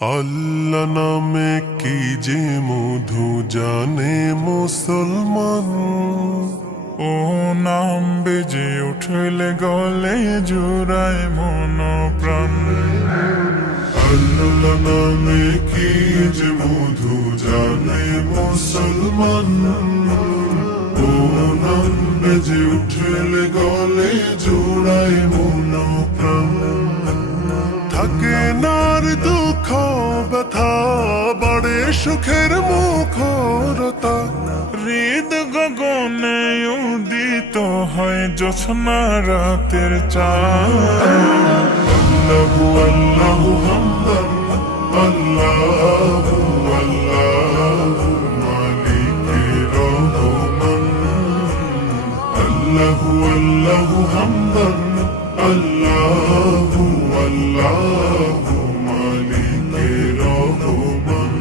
আল্লাহ নামে কি যে মধু জানে মুসলমান। ও নাম বেজে উঠলে গলে জোড়ায় মন প্রাণ। আল্লাহ নামে কি যে মধু জানে মুসলমান। ও নাম বেজে উঠলে গলে জোড়ায় মন প্রাণ। থাকে নার দুঃখ ব্যথা বাড়ে সুখের মুখরতা। হৃদ গগনে উদিত হয় জোছনা রাতের চাঁদ। আল্লাহু আল্লাহু হামদান আল্লাহু আল্লাহু মালিকে রহমান। আল্লাহু আল্লাহু হামদান আল্লাহু আল্লাহু মালিকে রহমান।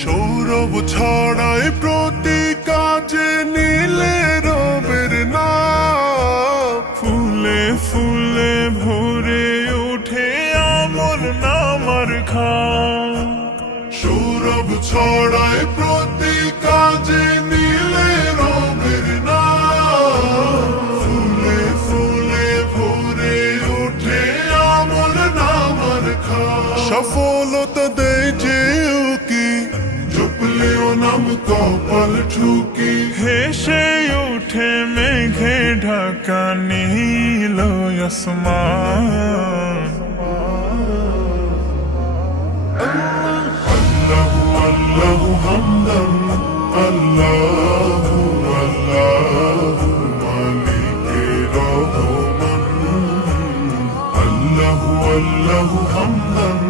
সৌরভ ছড়ায় প্রতি কাজে নীলে রবের নাম। ফুলে ফুলে ভরে ওঠে আমল নামার খাম। সৌরভ ছড়ায় প্রতি কাজে নীলে রবের নাম। ফুলে ফুলে ভরে ওঠে আমল নামার খাম। সফলতা দেয় যে কি জপলেও নাম কপাল ঠুকি। হেসে উঠে মেঘে ঢাকা নীল আসমান। আল্লাহু আল্লাহু হামদান আল্লাহু আল্লাহু মালিকে রহমান। আল্লাহু আল্লাহু হামদান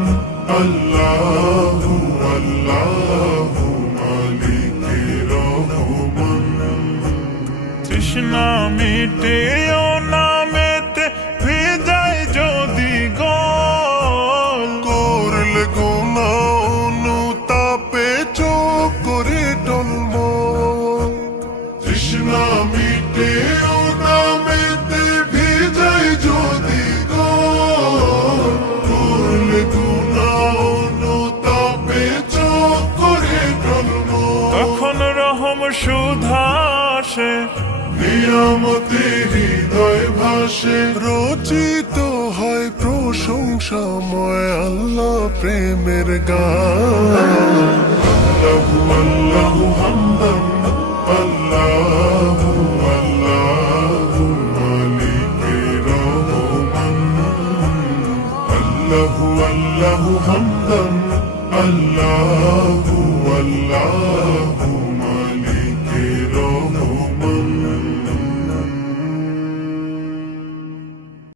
আল্লাহু আল্লাহু মালিকে রহমান। তৃষ্ণা মিটে ও নামেতে ভেজায় যদি গল। করলে গুনাহ অনুতাপে চোখ করে টলমল। তৃষ্ণা মিটে ও নামেতে ভেজায় যদি গল। করলে গুনাহ অনুতাপে চোখ করে টলমল। তখন রহম সুধা আসে, নিয়ামতে হৃদয় ভাসে। রচিত হয় প্রশংসাময় আল্লাহ প্রেমের গান। আল্লাহু আল্লাহু হামদান আল্লাহু আল্লাহু মালিকে রহমান। আল্লাহু আল্লাহু হামদান আল্লাহু আল্লাহু